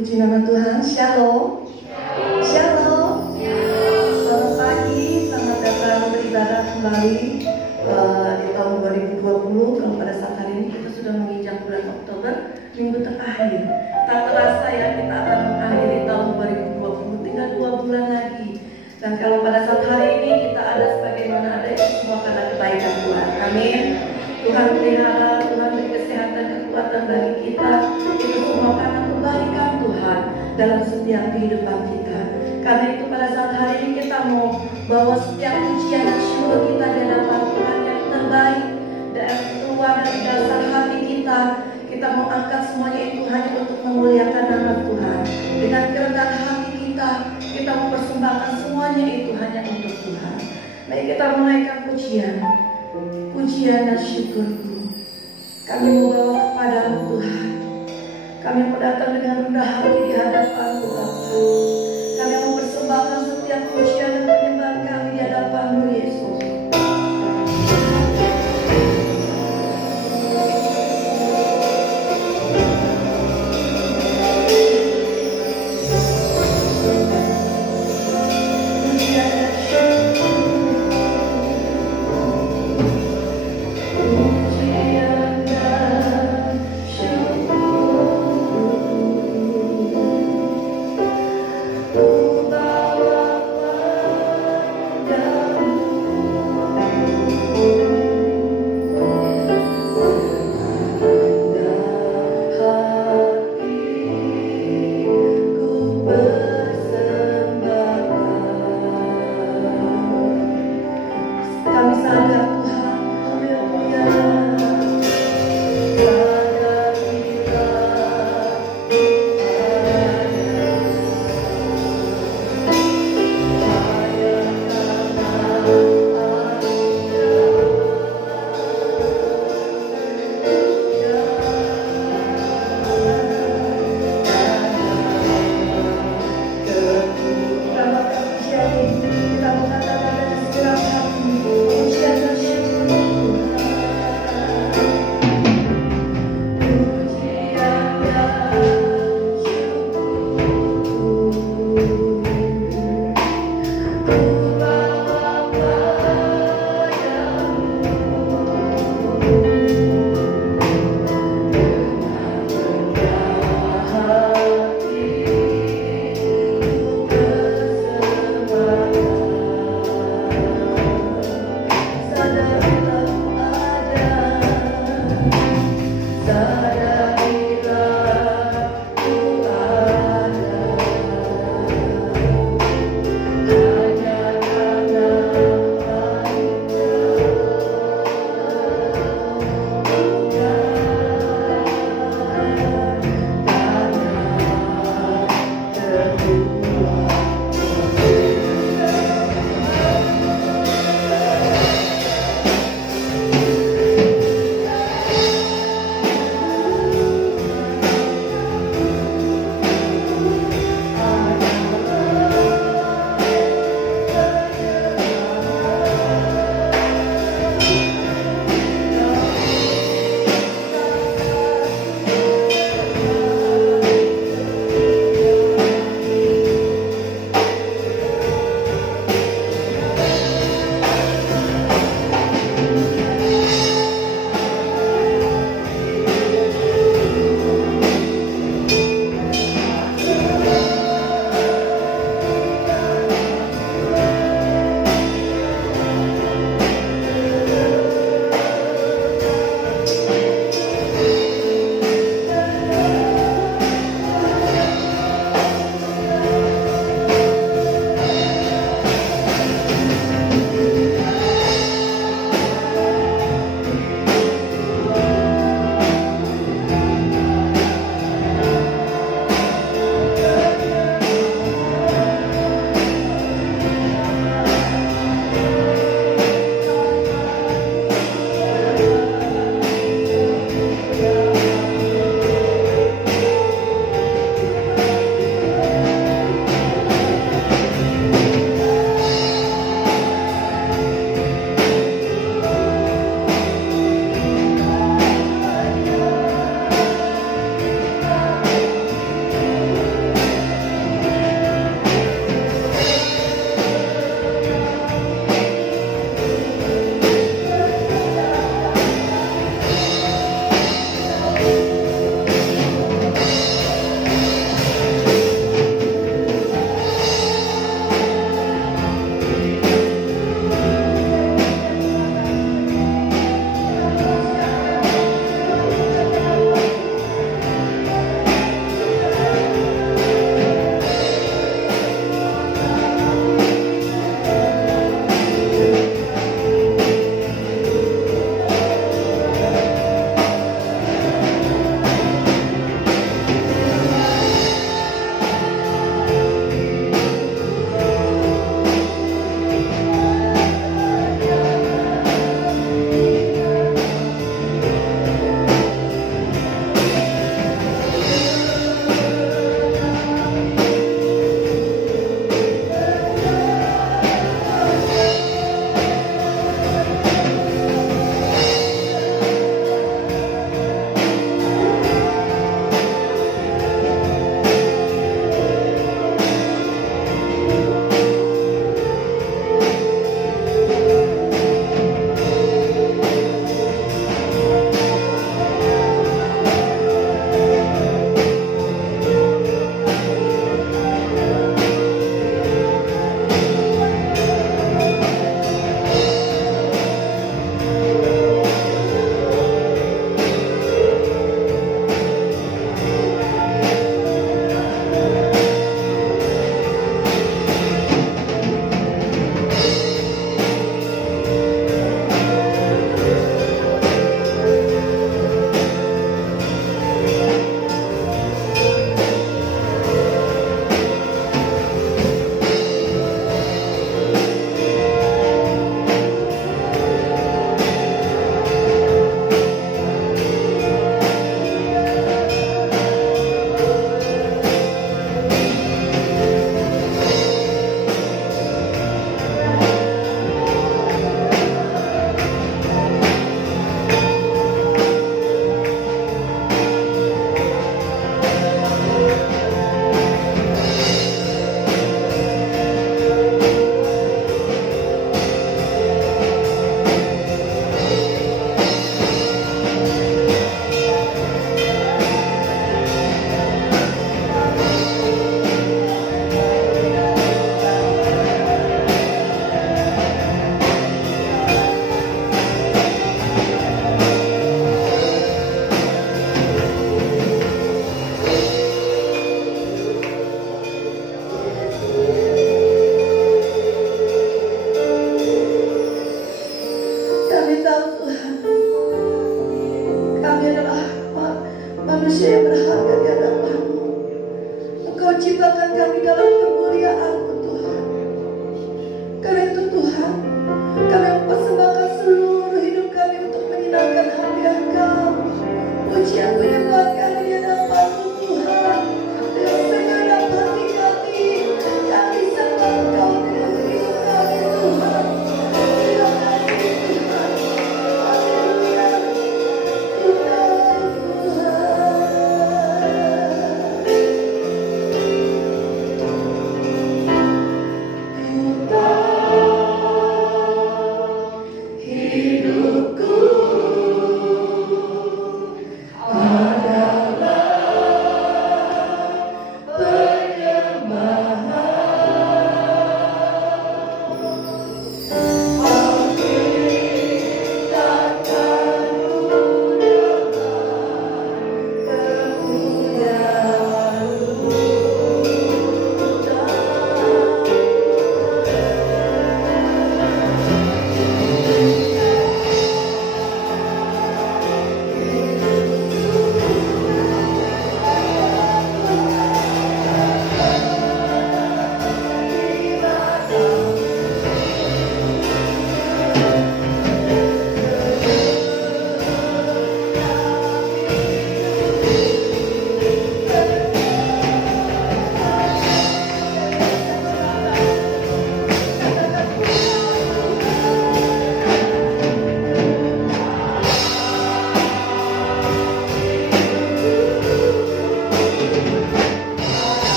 Puji nama Tuhan. Shalom. Shalom. Selamat pagi, selamat datang beribadah kembali di tahun 2020. Kalau pada saat hari ini kita sudah menginjak bulan Oktober, minggu terakhir. Tak terasa ya, kita akan mengakhiri tahun 2020, tinggal 2 bulan lagi. Dan kalau pada saat hari ini kita ada sebagaimana ada, itu semua karena kebaikan Tuhan. Amin. Tuhan pelihara, Tuhan beri kesehatan, kekuatan bagi kita. Itu semua karena kebaikan Tuhan dalam setiap kehidupan kita. Karena itu pada saat hari ini kita mau bawa setiap pujian dan syukur kita di hadapan Tuhan yang terbaik dan keluar dari dasar hati kita. Kita mau angkat semuanya itu hanya untuk memuliakan nama Tuhan. Dengan kerendahan hati kita mau persembahkan semuanya itu hanya untuk Tuhan. Mari kita menaikkan pujian dan syukurku. Kami mau bawa kepada Tuhan. Kami mau datang dengan rendah hati di hadapan Tuhan. Kami mau persembahkan setiap pujian dan penyembahan kami di hadapan-Mu Yesus. Bawa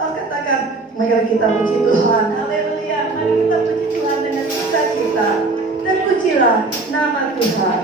Katakan, mari kita puji Tuhan. Haleluya. Mari kita puji Tuhan dengan sukacita. Dan pujilah nama Tuhan.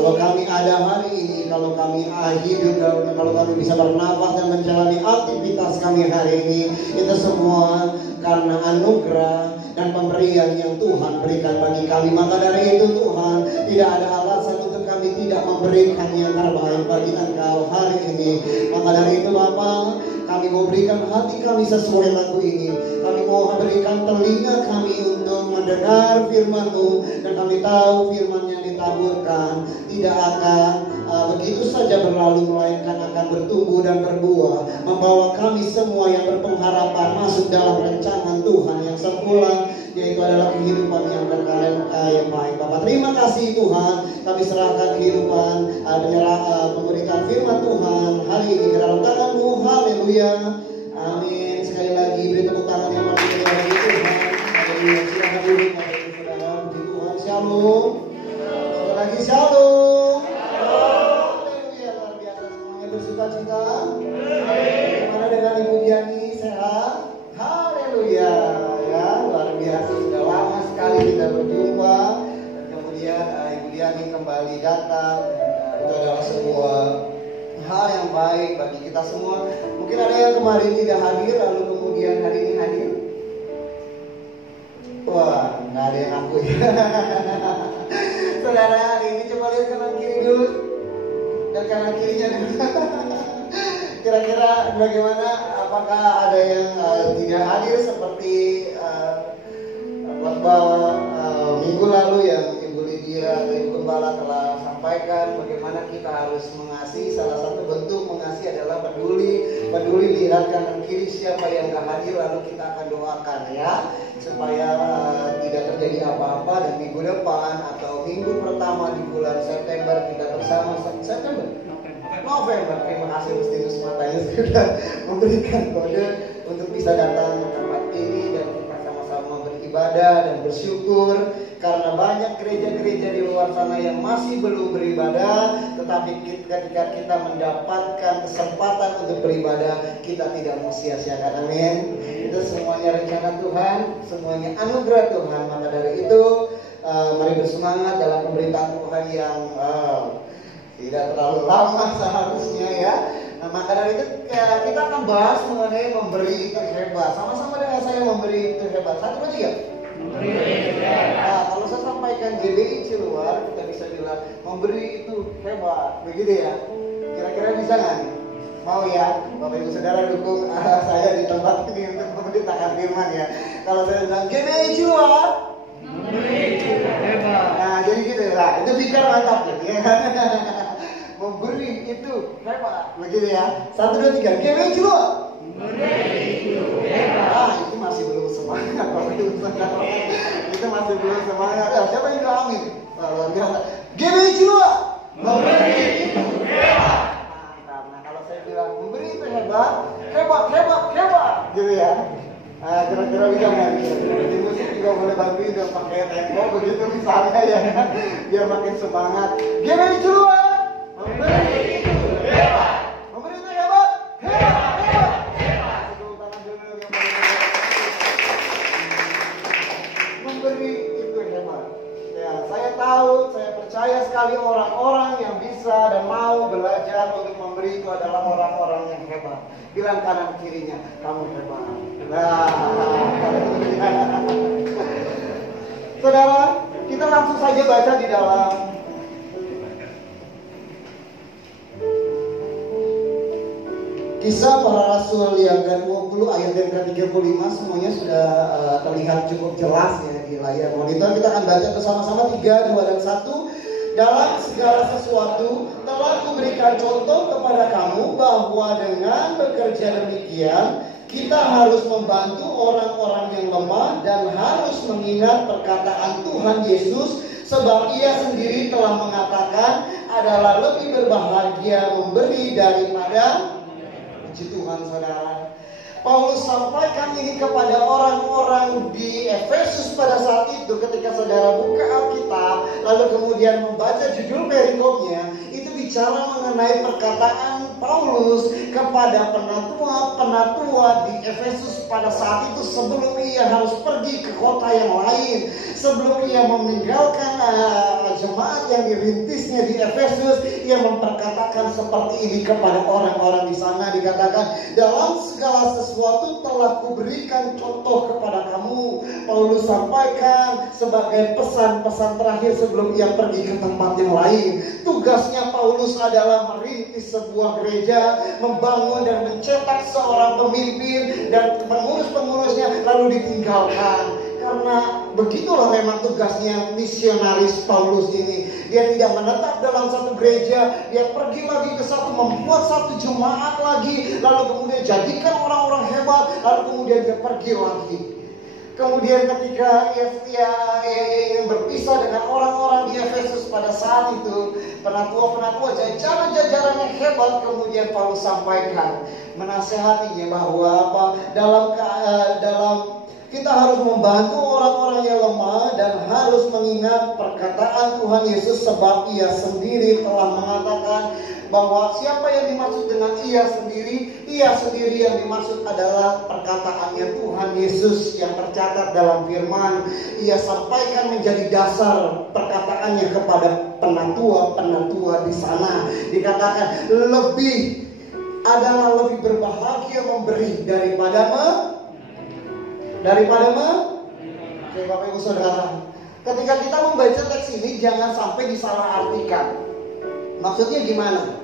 Kalau kami ada hari ini, kalau kami hidup, kalau kami bisa bernafas dan menjalani aktivitas kami hari ini, itu semua karena anugerah dan pemberian yang Tuhan berikan bagi kami. Maka dari itu Tuhan, tidak ada alasan untuk kami tidak memberikan yang terbaik bagi Engkau hari ini. Maka dari itu Bapa, kami mau berikan hati kami sesuai lagu ini. Kami mau berikan telinga kami untuk mendengar firman-Mu. Dan kami tahu firman yang ditaburkan tidak akan begitu saja berlalu, melainkan akan bertumbuh dan berbuah, membawa kami semua yang berpengharapan masuk dalam rancangan Tuhan yang sempurna, yaitu adalah kehidupan yang berkah yang baik. Bapak, terima kasih Tuhan. Kami serahkan kehidupan pemberitaan firman Tuhan hari ini ke dalam tangan-Mu. Haleluya. Amin. Sekali lagi beri tepuk tangan yang paling meriah bagi Tuhan. Haleluya. Silakan duduk Bapak Ibu Saudara. Puji Tuhan. Shalom. Sekali lagi shalom. Haleluya. Luar biasa, semuanya bersukacita. Bagaimana dengan Ibu Diani, sehat? Haleluya. Ya, luar biasa. Sudah lama sekali kita berjumpa. Dan kemudian Ibu Diani kembali datang. Itu adalah sebuah hal yang baik bagi kita semua. Mungkin ada yang kemarin tidak hadir, lalu kemudian hari ini hadir. Wah, nggak ada yang ngaku ya. Saudara, hari ini coba lihat kanan kiri dulu. Dan kanan kirinya dulu. Kira-kira bagaimana? Apakah ada yang tidak hadir seperti minggu lalu yang Ibu Lydia atau Ibu Gembala telah sampaikan, bagaimana kita harus mengasihi. Salah satu bentuk mengasihi adalah peduli lihat kanan kiri siapa yang gak hadir, lalu kita akan doakan ya, supaya tidak terjadi apa-apa. Dan minggu depan atau minggu pertama di bulan September kita bersama November. Terima kasih Justinus Matanya sudah memberikan kode untuk bisa datang ke tempat ini dan kita sama-sama beribadah dan bersyukur karena banyak gereja-gereja di luar sana yang masih belum beribadah. Tetapi ketika kita mendapatkan kesempatan untuk beribadah, kita tidak mau sia-siakan. Amin. Itu semuanya rencana Tuhan, semuanya anugerah Tuhan. Maka dari itu mari bersemangat dalam pemberitaan Tuhan yang tidak terlalu lama seharusnya ya. Nah, maka dari itu kita akan bahas mengenai memberi itu hebat. Sama-sama dengan saya, memberi itu hebat. Satu aja ya. Nah, kalau saya sampaikan GBI Ciluar, kita bisa bilang memberi itu hebat, begitu ya. Kira-kira bisa nggak nih? Mau ya, Bapak Ibu Saudara dukung saya di tempat ini untuk memberitakan firman ya. Kalau saya bilang GBI Ciluar, memberi itu hebat. Nah, jadi gitu lah. Itu bicara mantap ya. Memberi itu hebat, begitu ya. 1, 2, 3, GBI Ciluar. Memberi itu hebat. Itu masih belum semangat, Bapak Ibu Saudara. Itu masih belum semangat. Siapa yang bilang amin? Luar biasa. GBI Ciluar. Memberi itu hebat. Mantap. Nah, kalau saya bilang memberi itu hebat, gitu ya. Nah, kira-kira bisa nggak? Di musik juga boleh bantuin dan pakai tempo begitu misalnya ya, biar makin semangat. GBI Ciluar. Memberi itu hebat. Memberi itu hebat. Memberi itu hebat. Ya, saya tahu, saya percaya sekali orang-orang yang bisa dan mau belajar untuk memberi itu adalah orang-orang yang hebat. Bilang kanan kirinya, kamu hebat. Nah, saudara, kita langsung saja baca di dalam Kisah Para Rasul yang ke-20 ayat yang ke-35. Semuanya sudah terlihat cukup jelas ya di layar monitor. Kita akan baca bersama-sama 3, 2, dan 1. Dalam segala sesuatu telah kuberikan contoh kepada kamu bahwa dengan bekerja demikian kita harus membantu orang-orang yang lemah dan harus mengingat perkataan Tuhan Yesus, sebab Ia sendiri telah mengatakan adalah lebih berbahagia memberi daripada. Puji Tuhan, saudara. Paulus sampaikan ini kepada orang-orang di Efesus pada saat itu. Ketika saudara buka Alkitab lalu kemudian membaca judul perikopnya, itu bicara mengenai perkataan Paulus kepada penatua di Efesus pada saat itu sebelum ia harus pergi ke kota yang lain, sebelum ia meninggalkan jemaat yang dirintisnya di Efesus, ia memperkatakan seperti ini kepada orang-orang di sana. Dikatakan, dalam segala sesuatu telah kuberikan contoh kepada kamu. Paulus sampaikan sebagai pesan-pesan terakhir sebelum ia pergi ke tempat yang lain. Tugasnya Paulus adalah merintis sebuah gereja, membangun dan mencetak seorang pemimpin dan pengurus-pengurusnya lalu ditinggalkan. Karena begitulah memang tugasnya misionaris Paulus ini. Dia tidak menetap dalam satu gereja, dia pergi lagi ke satu, membuat satu jemaat lagi, lalu kemudian jadikan orang-orang hebat, lalu kemudian dia pergi lagi. Kemudian ketika ia ingin berpisah dengan orang-orang di Efesus pada saat itu, penatua-penatua jajaran-jajaran yang hebat, kemudian Paulus sampaikan menasehatinya bahwa dalam kita harus membantu orang-orang yang lemah dan harus mengingat perkataan Tuhan Yesus, sebab ia sendiri telah mengatakan bahwa siapa yang dimaksud dengan ia sendiri yang dimaksud adalah perkataannya Tuhan Yesus yang tercatat dalam firman. Ia sampaikan menjadi dasar perkataannya kepada penatua-penatua di sana. Dikatakan lebih berbahagia memberi daripada Oke, Bapak Ibu Saudara, ketika kita membaca teks ini jangan sampai disalahartikan. Maksudnya gimana?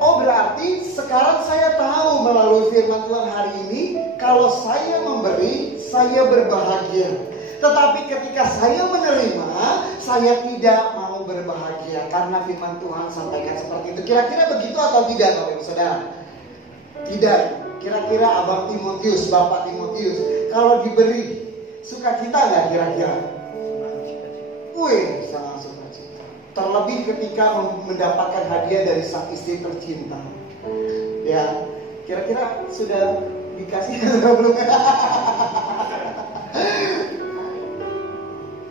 Oh, berarti sekarang saya tahu melalui firman Tuhan hari ini, kalau saya memberi, saya berbahagia. Tetapi ketika saya menerima, saya tidak mau berbahagia, karena firman Tuhan sampaikan seperti itu. Kira-kira begitu atau tidak, Bapak Ibu Saudara? Tidak. Kira-kira Abang Timotius, Bapak Timotius, kalau diberi, suka kita nggak kira-kira? Wih, sangat sukacita. Terlebih ketika mendapatkan hadiah dari sang istri tercinta. Ya, kira-kira sudah dikasih atau belum?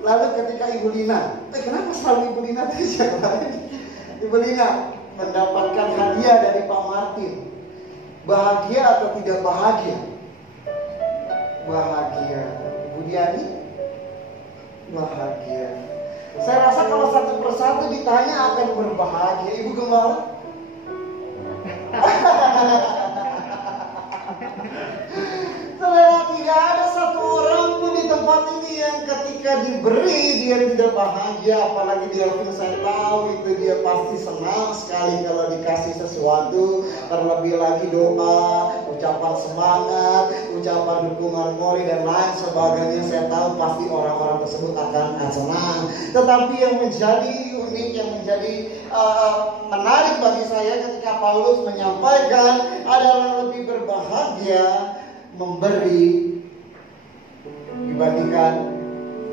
Lalu ketika Ibu Lina, kenapa selalu Ibu Lina siapa? Ibu Lina mendapatkan hadiah dari Pak Martin. Bahagia atau tidak bahagia? Bahagia. Ibu Diani? Bahagia. Saya rasa kalau satu persatu ditanya akan berbahagia. Ibu Gembala? Saudara, tidak ada satu orang pun di tempat ini yang ketika diberi dia tidak bahagia. Apalagi Delvin, saya tahu itu dia pasti senang sekali kalau dikasih sesuatu. Terlebih lagi doa, ucapan semangat, ucapan dukungan mori dan lain sebagainya. Saya tahu pasti orang-orang tersebut akan senang. Tetapi yang menjadi unik, yang menjadi menarik bagi saya ketika Paulus menyampaikan adalah lebih berbahagia memberi dibandingkan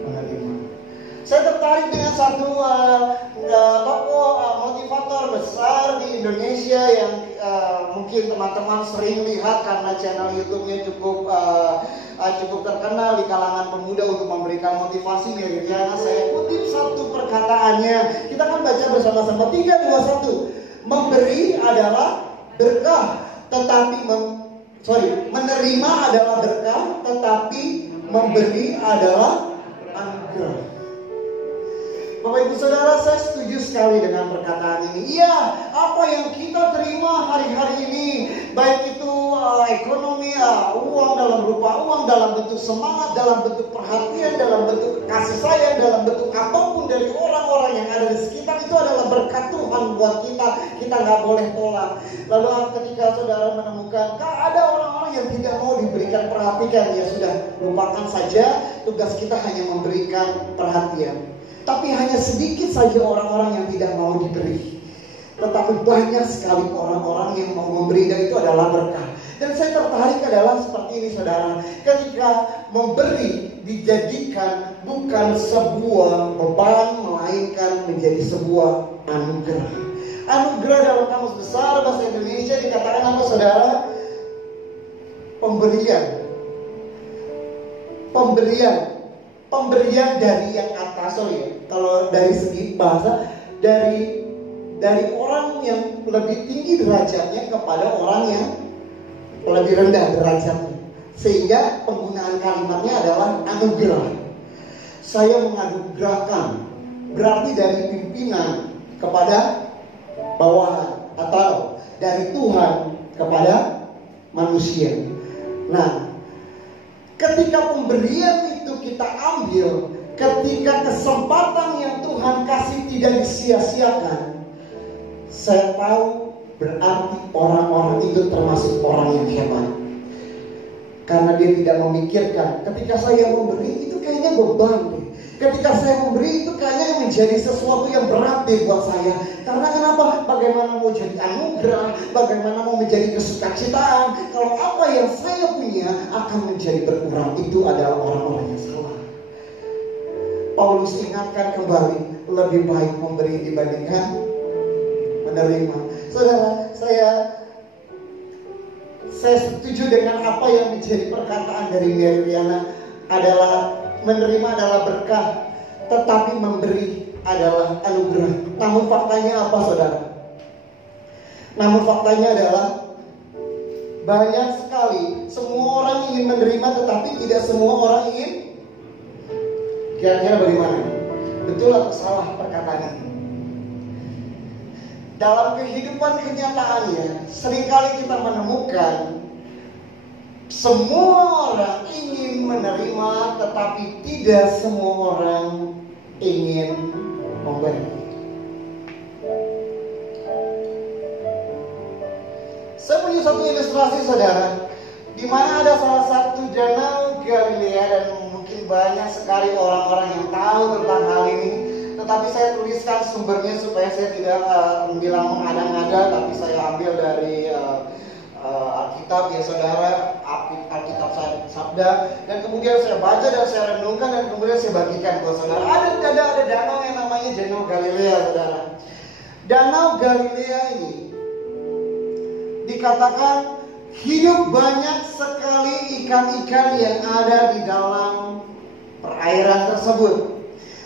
menerima. Saya tertarik dengan satu tokoh motivator besar di Indonesia yang mungkin teman-teman sering lihat karena channel YouTube-nya cukup terkenal di kalangan pemuda untuk memberikan motivasi. Meridiana, saya kutip satu perkataannya. Kita kan baca bersama-sama 3, 2, 1. Memberi adalah berkah, tetapi menerima adalah berkah, tetapi memberi adalah anugerah. Bapak Ibu Saudara, saya setuju sekali dengan perkataan ini. Iya, apa yang kita terima hari-hari ini, baik itu ekonomi, uang dalam bentuk semangat, dalam bentuk perhatian, dalam bentuk kasih sayang, dalam bentuk apapun dari orang-orang yang ada di sekitar, itu adalah berkat Tuhan buat kita. Kita nggak boleh tolak. Lalu ketika saudara menemukan ada orang-orang yang tidak mau diberikan perhatian, ya sudah, lupakan saja. Tugas kita hanya memberikan perhatian. Tapi hanya sedikit saja orang-orang yang tidak mau diberi. Tetapi banyak sekali orang-orang yang mau memberi, dan itu adalah berkah. Dan saya tertarik adalah seperti ini, saudara. Ketika memberi dijadikan bukan sebuah beban, melainkan menjadi sebuah anugerah. Anugerah dalam kamus besar bahasa Indonesia dikatakan apa, saudara? Pemberian dari yang atas. Kalau dari segi bahasa, dari orang yang lebih tinggi derajatnya kepada orang yang lebih rendah derajatnya, sehingga penggunaan kalimatnya adalah anugerah. Saya menganugerahkan berarti dari pimpinan kepada bawahan, atau dari Tuhan kepada manusia. Nah, ketika pemberian itu kita ambil, ketika kesempatan yang Tuhan kasih tidak disia-siakan, saya tahu berarti orang-orang itu termasuk orang yang hebat. Karena dia tidak memikirkan, ketika saya memberi itu kayaknya beban deh. Ketika saya memberi itu kayaknya menjadi sesuatu yang berat deh buat saya. Karena kenapa? Bagaimana mau jadi anugerah, bagaimana mau menjadi kesukacitaan, kalau apa yang saya punya akan menjadi berkurang. Itu adalah orang-orang yang salah. Paulus ingatkan kembali, lebih baik memberi dibandingkan menerima. Saudara, saya setuju dengan apa yang menjadi perkataan dari Mary Riana, adalah menerima adalah berkah, tetapi memberi adalah anugerah. Namun faktanya apa, saudara? Namun faktanya adalah banyak sekali semua orang ingin menerima, tetapi tidak semua orang ingin. Kira-kira bagaimana? Betul atau salah perkataan ini? Dalam kehidupan kenyataannya, seringkali kita menemukan semua orang ingin menerima, tetapi tidak semua orang ingin memberi. Saya punya satu ilustrasi, saudara, di mana ada salah satu danau Galilea, dan mungkin banyak sekali orang-orang yang tahu tentang hal ini. Tetapi saya tuliskan sumbernya supaya saya tidak bilang mengada-ngada, tapi saya ambil dari Alkitab ya saudara, Alkitab Sabda, dan kemudian saya baca dan saya renungkan dan kemudian saya bagikan buat saudara. Ada danau yang namanya Danau Galilea, saudara. Danau Galilea ini dikatakan hidup banyak sekali ikan-ikan yang ada di dalam perairan tersebut.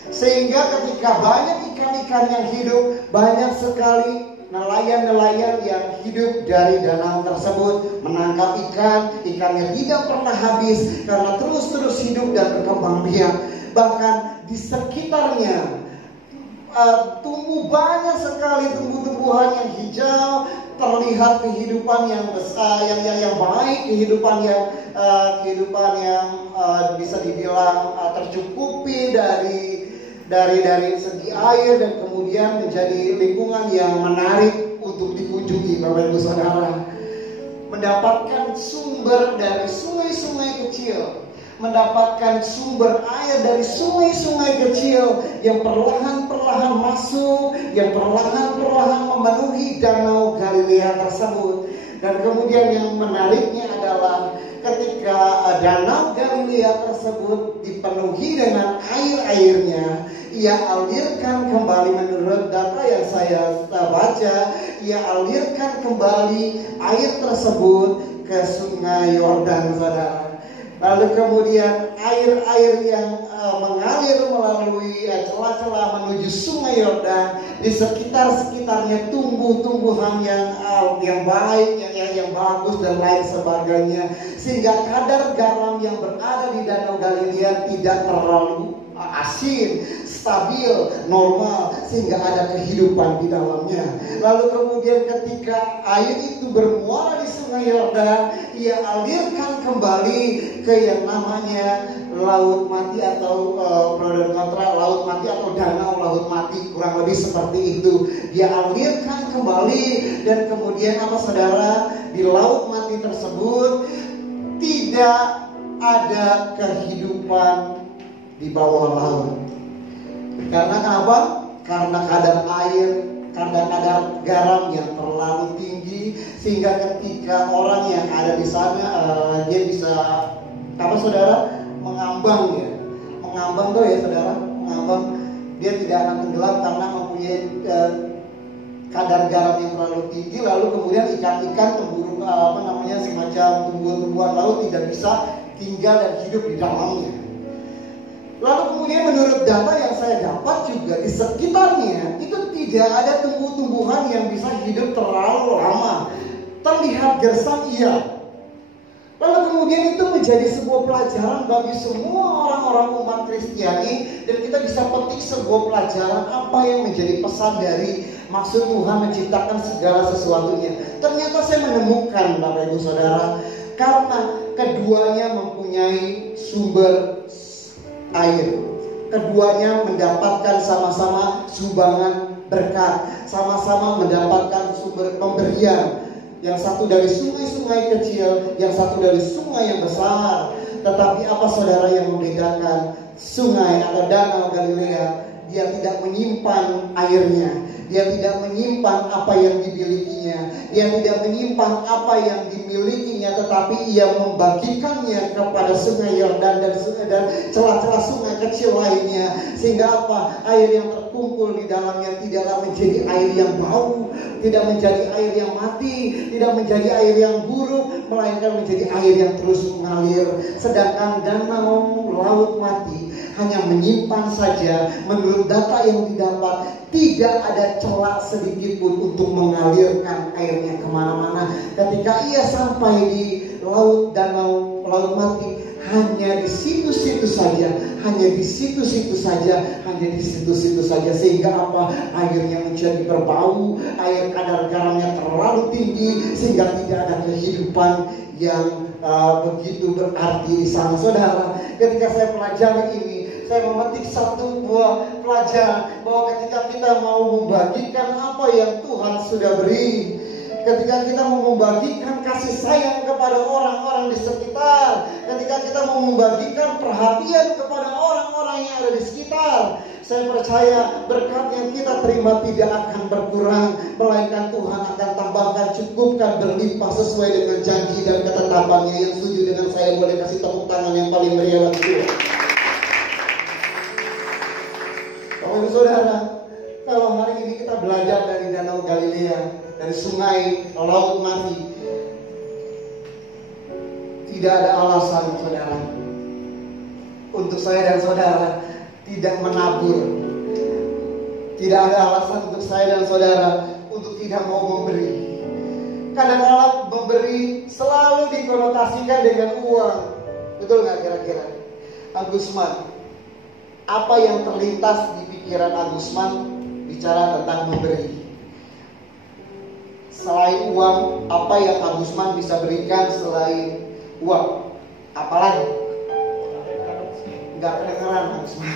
Sehingga ketika banyak ikan-ikan yang hidup, banyak sekali nelayan-nelayan yang hidup dari danau tersebut menangkap ikan. Ikannya tidak pernah habis karena terus-terus hidup dan berkembang biak. Bahkan di sekitarnya tumbuh banyak sekali tumbuh-tumbuhan yang hijau, terlihat kehidupan yang besar, yang baik, kehidupan yang bisa dibilang tercukupi dari segi air, dan kemudian menjadi lingkungan yang menarik untuk dikunjungi, Bapak Ibu Saudara. Mendapatkan sumber dari sungai-sungai kecil, mendapatkan sumber air dari sungai-sungai kecil yang perlahan-perlahan masuk, yang perlahan-perlahan memenuhi Danau Galilea tersebut. Dan kemudian yang menariknya adalah ketika Danau Galilea tersebut dipenuhi dengan air-airnya, ia alirkan kembali, menurut data yang saya baca, ia alirkan kembali air tersebut ke Sungai Yordan, saudara. Lalu kemudian air-air yang mengalir melalui celah-celah menuju Sungai Yordan, di sekitarnya tumbuh-tumbuhan yang baik, yang bagus dan lain sebagainya, sehingga kadar garam yang berada di Danau Galilea tidak terlalu asin, stabil, normal, sehingga ada kehidupan di dalamnya. Lalu kemudian ketika air itu bermuara di Sungai Yordan, ia alirkan kembali ke yang namanya Laut Mati, atau pro kontra Laut Mati atau Danau Laut Mati, kurang lebih seperti itu. Dia alirkan kembali, dan kemudian apa, saudara, di Laut Mati tersebut tidak ada kehidupan di bawah laut. Karena kenapa? Karena kadar air, kadar garam yang terlalu tinggi, sehingga ketika orang yang ada di sana dia bisa apa, saudara, mengambang ya. Mengambang tuh ya, saudara, mengambang. Dia tidak akan tenggelam karena mempunyai kadar garam yang terlalu tinggi. Lalu kemudian ikan-ikan, semacam tumbuhan-tumbuhan laut tidak bisa tinggal dan hidup di dalamnya. Lalu kemudian menurut data yang saya dapat juga di sekitarnya itu tidak ada tumbuh-tumbuhan yang bisa hidup terlalu lama. Terlihat gersang, iya. Lalu kemudian itu menjadi sebuah pelajaran bagi semua orang-orang umat Kristiani, dan kita bisa petik sebuah pelajaran apa yang menjadi pesan dari maksud Tuhan menciptakan segala sesuatunya. Ternyata saya menemukan, Bapak Ibu Saudara, karena keduanya mempunyai sumber air, keduanya mendapatkan sama-sama sumbangan berkat, sama-sama mendapatkan sumber pemberian. Yang satu dari sungai-sungai kecil, yang satu dari sungai yang besar. Tetapi apa saudara yang membedakan sungai atau danau Galilea? Dia tidak menyimpan airnya, dia tidak menyimpan apa yang dimilikinya, dia tidak menyimpan apa yang dimilikinya, tetapi ia membagikannya kepada sungai Yordan dan celah-celah sungai kecil lainnya. Sehingga apa? Air yang terkumpul di dalamnya tidaklah menjadi air yang bau, tidak menjadi air yang mati, tidak menjadi air yang buruk, melainkan menjadi air yang terus mengalir. Sedangkan danau laut mati hanya menyimpan saja. Menurut data yang didapat, tidak ada celah sedikit pun untuk mengalirkan airnya kemana-mana. Ketika ia sampai di danau laut mati, hanya di situ-situ saja, hanya di situ-situ saja, hanya di situ-situ saja. Sehingga apa? Airnya menjadi berbau, air kadar garamnya terlalu tinggi, sehingga tidak ada kehidupan yang begitu berarti di sana. Saudara, ketika saya pelajari ini, saya memetik satu buah pelajaran bahwa ketika kita mau membagikan apa yang Tuhan sudah beri, ketika kita mau membagikan kasih sayang kepada orang-orang di sekitar, ketika kita mau membagikan perhatian kepada orang-orang yang ada di sekitar, saya percaya berkat yang kita terima tidak akan berkurang, melainkan Tuhan akan tambahkan, cukupkan, berlimpah sesuai dengan janji dan ketetapannya. Yang setuju dengan saya boleh kasih tepuk tangan yang paling meriah bagi Tuhan. Bapak Ibu Saudara, kalau hari ini kita belajar dari danau Galilea, dari sungai laut mati, tidak ada alasan saudara untuk saya dan saudara tidak menabur. Tidak ada alasan untuk saya dan saudara untuk tidak mau memberi. Kadang-kadang memberi selalu dikonotasikan dengan uang. Betul nggak kira-kira? Agusman, apa yang terlintas di pikiran Agusman bicara tentang memberi? Selain uang, apa yang Agusman bisa berikan selain uang? Apalagi? Enggak kedengeran Agusman.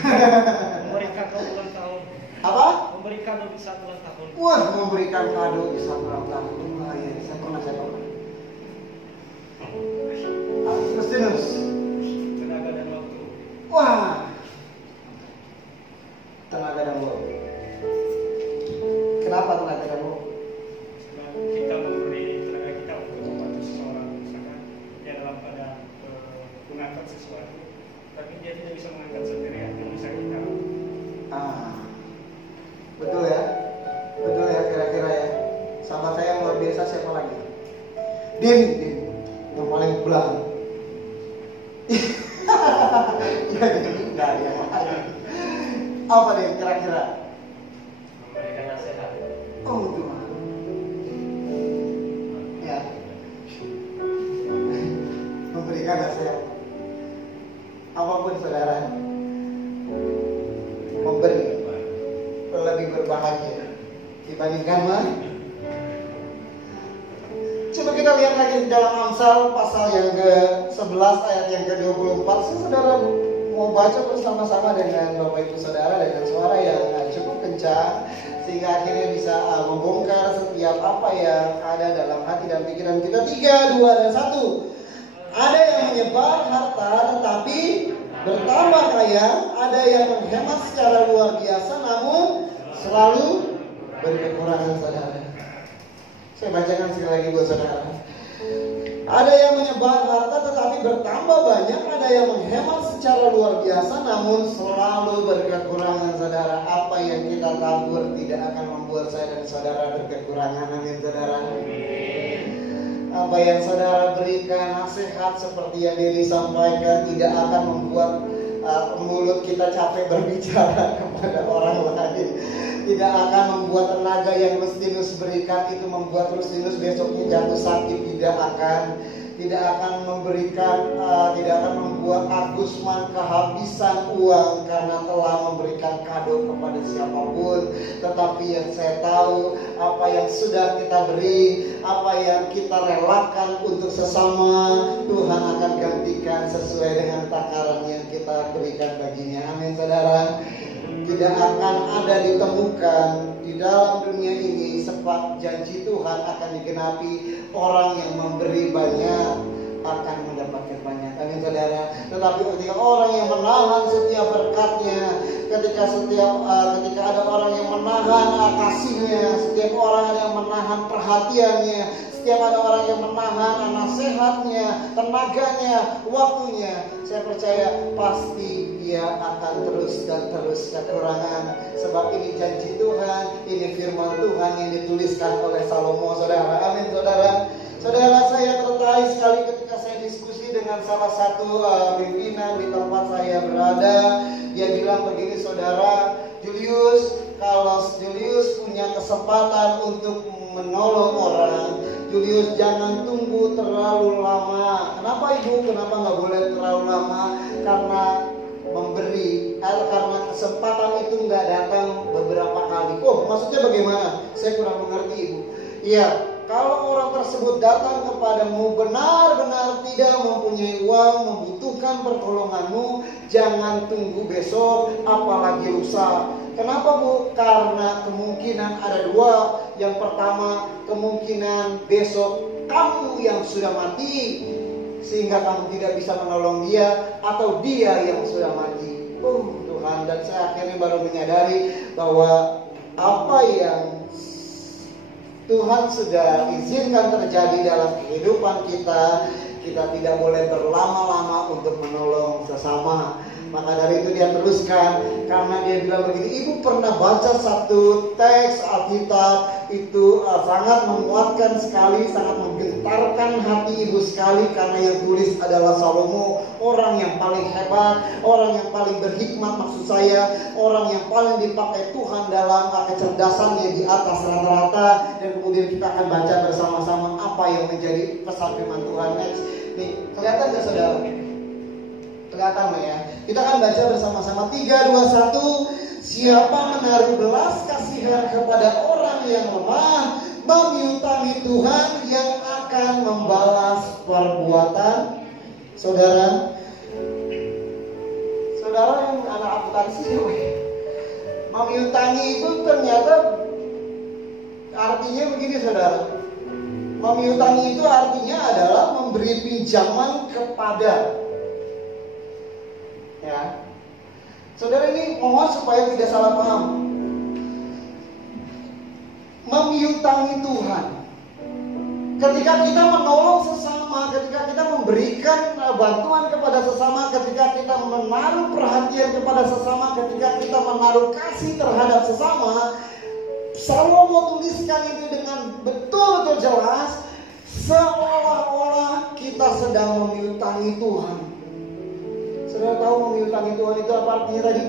Memberikan kado ulang tahun. Apa? Memberikan kado di saat ulang tahun. Wah, memberikan kado di saat ulang tahun. Wah, ya, saya pernah. Terus. Tenaga dan waktu. Wah, tenaga dan waktu. Kenapa tenaga dan waktu? Kita memberi tenaga kita untuk membantu seseorang, misalkan dia dalam keadaan mengangkat sesuatu, tapi dia tidak bisa mengangkat sendirian, yang bisa kita. Betul ya, kira-kira ya. Sama saya yang luar biasa siapa lagi? Din, yang paling belakang. Ya, enggak ada yang lain. Apa deh kira-kira? Memberikan nasihat. Oh, Tuhan. Ya. Memberikan nasihat. Apapun saudara, memberi lebih berbahagia dibandingkan Coba kita lihat lagi di dalam Amsal pasal yang ke-11 ayat yang ke-24. Saudara mau baca bersama-sama dengan Bapak Ibu Saudara dengan suara yang cukup kencang, sehingga akhirnya bisa membongkar setiap apa yang ada dalam hati dan pikiran kita. 3, 2, dan 1. Ada yang menyebar harta tetapi bertambah kaya, ada yang menghemat secara luar biasa namun selalu berkekurangan. Saudara, saya bacakan sekali lagi buat saudara. Ada yang menyebar harta tetapi bertambah banyak, ada yang menghemat secara luar biasa namun selalu berkekurangan. Saudara, apa yang kita tabur tidak akan membuat saya dan saudara berkekurangan. Amin saudara. Apa yang saudara berikan, nasihat seperti yang Deni sampaikan, tidak akan membuat mulut kita capek berbicara kepada orang lain. Tidak akan membuat tenaga yang Rustinus berikan itu membuat Rustinus besoknya jatuh sakit. Tidak akan memberikan, tidak akan membuat Agusman kehabisan uang karena telah memberikan kado kepada siapapun. Tetapi yang saya tahu, apa yang sudah kita beri, apa yang kita relakan untuk sesama, Tuhan akan gantikan sesuai dengan takaran yang kita berikan baginya. Amin, saudara. Tidak akan ada ditemukan di dalam dunia ini sebab janji Tuhan akan digenapi. Orang yang memberi banyak akan mendapatkan banyak. Amin, saudara. Tetapi ketika orang yang menahan setiap berkatnya, ketika ada orang yang menahan kasihnya, setiap orang yang menahan perhatiannya, setiap ada orang yang menahan nasihatnya, tenaganya, waktunya, saya percaya pasti dia akan terus dan terus kekurangan. Sebab ini janji Tuhan, ini firman Tuhan yang dituliskan oleh Salomo, saudara. Amin, saudara. Saudara, saya tertarik sekali ketika saya diskusi dengan salah satu pimpinan di tempat saya berada. Dia bilang begini, saudara, Julius, kalau Julius punya kesempatan untuk menolong orang, Julius jangan tunggu terlalu lama. Kenapa ibu? Kenapa nggak boleh terlalu lama? Karena memberi, karena kesempatan itu nggak datang beberapa kali. Oh, maksudnya bagaimana? Saya kurang mengerti, ibu. Iya, kalau orang tersebut datang kepadamu benar-benar tidak mempunyai uang, membutuhkan pertolonganmu, jangan tunggu besok, apalagi lusa. Kenapa, Bu? Karena kemungkinan ada dua. Yang pertama, kemungkinan besok kamu yang sudah mati sehingga kamu tidak bisa menolong dia, atau dia yang sudah mati. Tuhan, dan saya akhirnya baru menyadari bahwa apa yang Tuhan sudah izinkan terjadi dalam kehidupan kita, kita tidak boleh berlama-lama untuk menolong sesama. Maka dari itu dia teruskan, karena dia bilang begini, ibu pernah baca satu teks Alkitab itu sangat memuatkan sekali, sangat menggentarkan hati ibu sekali, karena yang tulis adalah Salomo, orang yang paling hebat, orang yang paling berhikmat, maksud saya orang yang paling dipakai Tuhan dalam kecerdasannya di atas rata-rata. Dan kemudian kita akan baca bersama-sama apa yang menjadi pesan firman Tuhan. Next, nih, kelihatan gak, saudara? Kelihatan ya. Kita akan baca bersama-sama 3, 2, 1. Siapa menaruh belas kasihan kepada orang yang lemah, memiutangi Tuhan yang akan membalas perbuatan. Saudara yang anak akuntansi, memiutangi itu ternyata artinya begini, saudara. Memiutangi itu artinya adalah memberi pinjaman kepada. Ya, saudara, ini mohon supaya tidak salah paham. Memiutangi Tuhan, ketika kita menolong sesama, ketika kita memberikan bantuan kepada sesama, ketika kita menaruh perhatian kepada sesama, ketika kita menaruh kasih terhadap sesama, Salomo tuliskan itu dengan betul-betul jelas, seolah-olah kita sedang memiutangi Tuhan. Saudara tahu memiutangi Tuhan itu apa artinya tadi?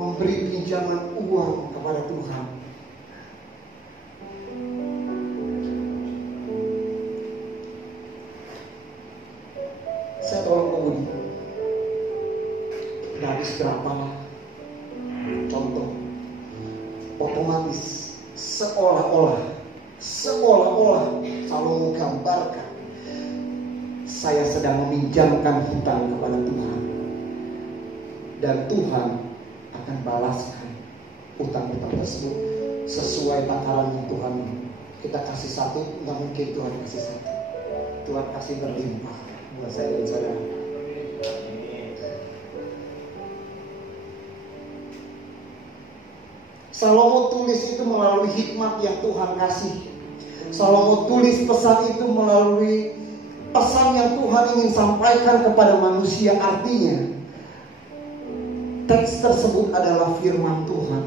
Memberi pinjaman uang kepada Tuhan. Saya tolong penghuni. Habis berapa? Contoh. Otomatis seolah-olah Salomo gambarkan, saya sedang meminjamkan hutang kepada Tuhan, dan Tuhan akan balaskan hutang-hutang tersebut sesuai takaran yang Tuhan. Kita kasih satu, nggak mungkin Tuhan kasih satu. Tuhan kasih berlimpah buat saya dan saudara. Salomo tulis itu melalui hikmat yang Tuhan kasih. Salomo tulis pesan itu melalui pesan yang Tuhan ingin sampaikan kepada manusia. Artinya teks tersebut adalah firman Tuhan.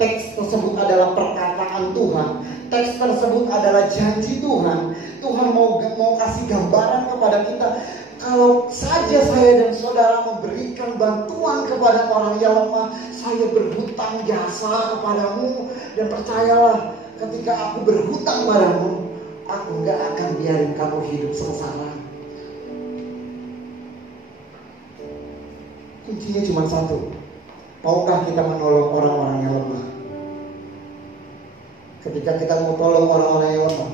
Teks tersebut adalah perkataan Tuhan. Teks tersebut adalah janji Tuhan. Tuhan mau kasih gambaran kepada kita. Kalau saja saya dan saudara memberikan bantuan kepada orang yang lemah, saya berhutang jasa kepadamu. Dan percayalah, ketika aku berhutang padamu, aku gak akan biarin kamu hidup sengsara. Kuncinya cuma satu. Maukah kita menolong orang-orang yang lemah? Ketika kita mau tolong orang-orang yang lemah,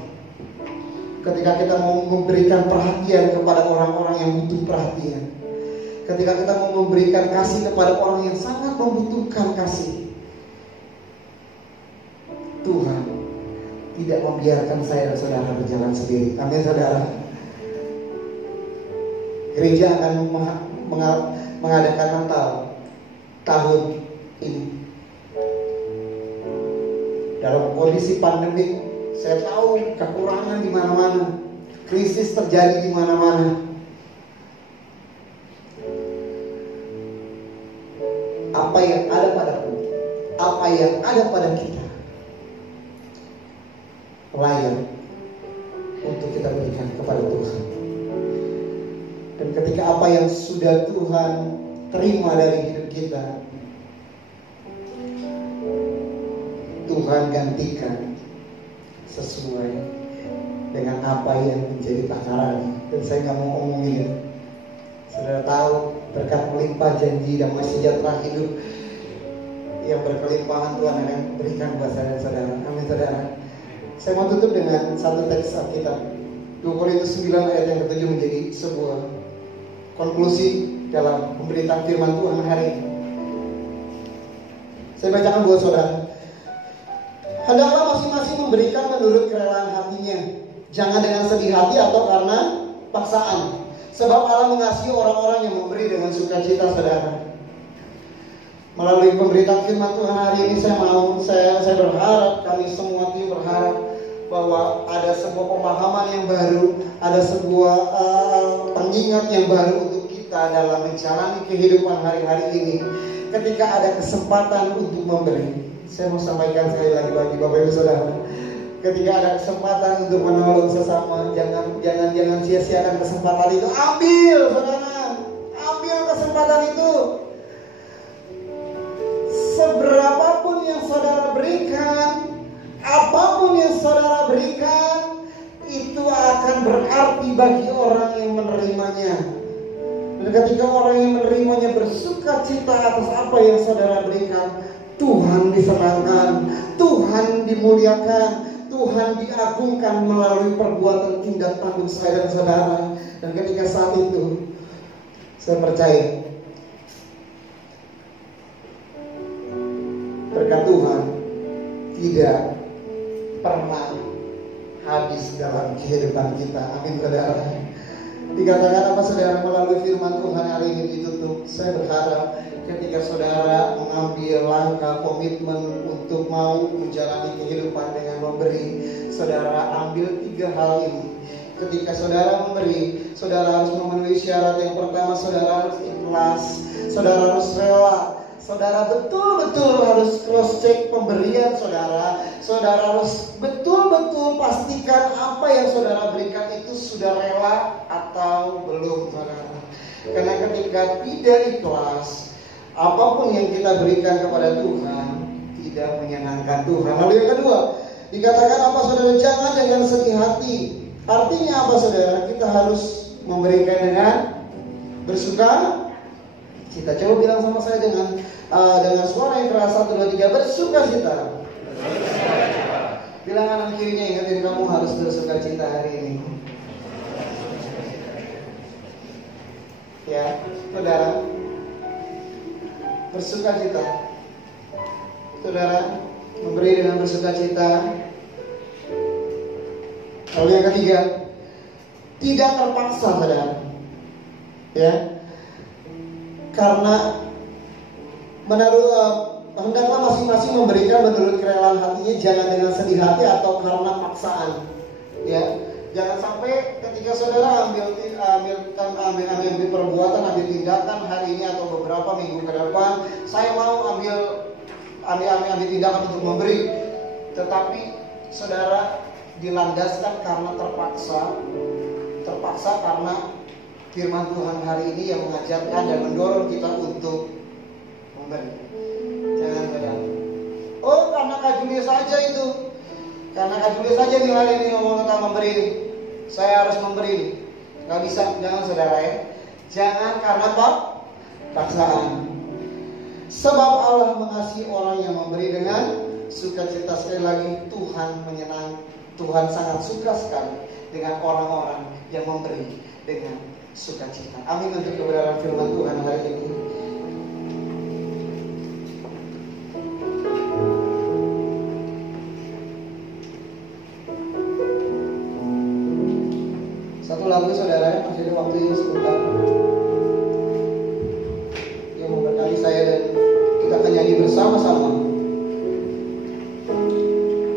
ketika kita mau memberikan perhatian kepada orang-orang yang butuh perhatian, ketika kita mau memberikan kasih kepada orang yang sangat membutuhkan kasih, Tuhan tidak membiarkan saya dan saudara berjalan sendiri. Amin saudara. Gereja akan mengadakan Natal tahun ini dalam kondisi pandemik. Saya tahu kekurangan di mana-mana, krisis terjadi di mana-mana. Apa yang ada padaku, apa yang ada pada kita, layak untuk kita berikan kepada Tuhan. Dan ketika apa yang sudah Tuhan terima dari hidup kita, Tuhan gantikan sesuai dengan apa yang menjadi takaran. Dan saya nggak mau ngomongin, saudara tahu berkat melimpah janji damai sejahtera hidup yang berkelimpahan Tuhan akan berikan buat saya dan saudara. Amin saudara. Saya mau tutup dengan satu teks Alkitab, 2 Korintus 9 ayat yang ke-7 menjadi sebuah konklusi dalam pemberitaan firman Tuhan hari ini. Saya bacakan buat saudara. Hendaklah masing-masing memberikan menurut kerelaan hatinya, jangan dengan sedih hati atau karena paksaan. Sebab Allah mengasihi orang-orang yang memberi dengan sukacita, saudara. Melalui pemberitaan firman Tuhan hari ini, saya berharap, kami semua tim berharap bahwa ada sebuah pemahaman yang baru, ada sebuah pengingat yang baru untuk kita dalam menjalani kehidupan hari-hari ini. Ketika ada kesempatan untuk memberi, saya mau sampaikan sekali lagi bagi Bapak Ibu Saudara, ketika ada kesempatan untuk menolong sesama, jangan sia-siakan kesempatan itu. Ambil, saudara, ambil kesempatan itu. Seberapapun yang saudara berikan, apapun yang saudara berikan, itu akan berarti bagi orang yang menerimanya. Dan ketika orang yang menerimanya bersuka cita atas apa yang saudara berikan, Tuhan disenangkan, Tuhan dimuliakan, Tuhan diagungkan melalui perbuatan tindak tanduk saya dan saudara. Dan ketika saat itu, saya percaya berkat Tuhan tidak pernah habis dalam kehidupan kita. Amin saudara. Dikatakan apa saudara melalui firman Tuhan hari ini ditutup. Saya berharap ketika saudara mengambil langkah komitmen untuk mau menjalani kehidupan dengan memberi, saudara ambil 3 hal ini. Ketika saudara memberi, saudara harus memenuhi syarat. Yang pertama, saudara harus ikhlas, saudara harus rela, saudara betul-betul harus cross check pemberian saudara. Saudara harus betul-betul pastikan apa yang saudara berikan itu sudah rela atau belum, saudara. Karena ketika tidak ikhlas, apapun yang kita berikan kepada Tuhan tidak menyenangkan Tuhan. Lalu yang kedua, dikatakan apa saudara? Jangan dengan sedih hati. Artinya apa saudara? Kita harus memberikan dengan bersuka cita. Coba bilang sama saya dengan suara yang keras, 1, 2, 3, bersuka cita. Bilang kanan kirinya, ingatin kamu harus bersuka cita hari ini. Ya, saudara, bersuka cita. Saudara, memberi dengan bersuka cita. Lalu yang ketiga, tidak terpaksa, saudara. Ya, karena hendaklah masing-masing memberikan menurut kerelaan hatinya, jangan dengan sedih hati atau karena paksaan. Ya, jangan sampai ketika saudara ambil perbuatan, ambil tindakan hari ini atau beberapa minggu ke depan, saya mau ambil tindakan untuk memberi, tetapi saudara dilandaskan karena terpaksa karena firman Tuhan hari ini yang mengajarkan dan mendorong kita untuk memberi. Jangan bayar. Oh, karena Kak Julia saja itu. Karena Kak Julia saja nih hari ini ngomong tentang memberi. Saya harus memberi. Gak bisa, jangan saudara ya. Jangan karena paksaan. Sebab Allah mengasihi orang yang memberi dengan sukacita. Sekali lagi, Tuhan menyenang. Tuhan sangat suka sekali dengan orang-orang yang memberi dengan sukacita. Amin untuk kebenaran firman Tuhan hari ini. Satu lagu saudara, masih ada waktu ini sebentar. Yang memberkati saya dan kita akan nyanyi bersama-sama.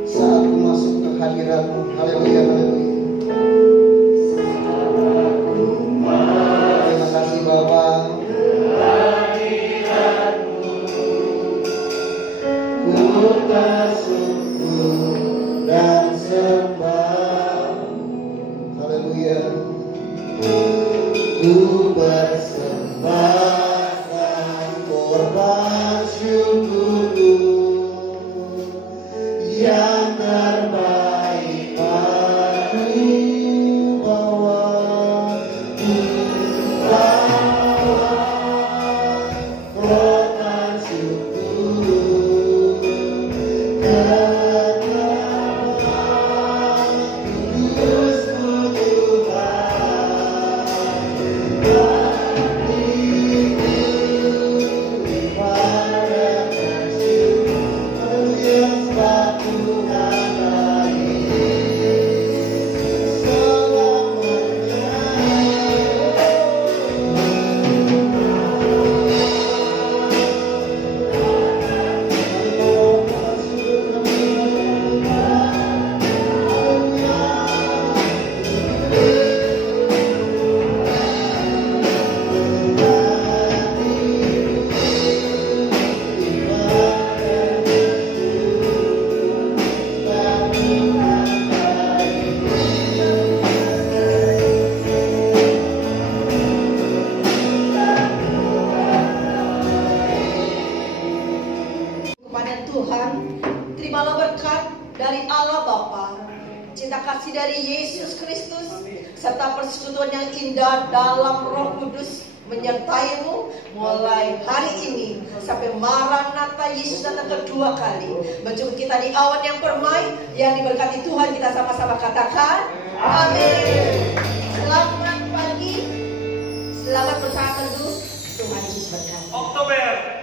Saat ku masuk ke hadirat-Mu, haleluya, haleluya. Terima kasih Bapa. Ku bersyukur dan sembah. Haleluya. Ku persembahkan korban syukurku yang terbaik bagi bahwa korban syukur dari Yesus Kristus serta persekutuan yang indah dalam Roh Kudus menyertaimu mulai hari ini sampai Maranatha Yesus datang kedua kali menjemput kita di awan yang permai yang diberkati Tuhan. Kita sama-sama katakan amin. Selamat pagi, selamat bersama teduh. Tuhan Yesus berkati. Oktober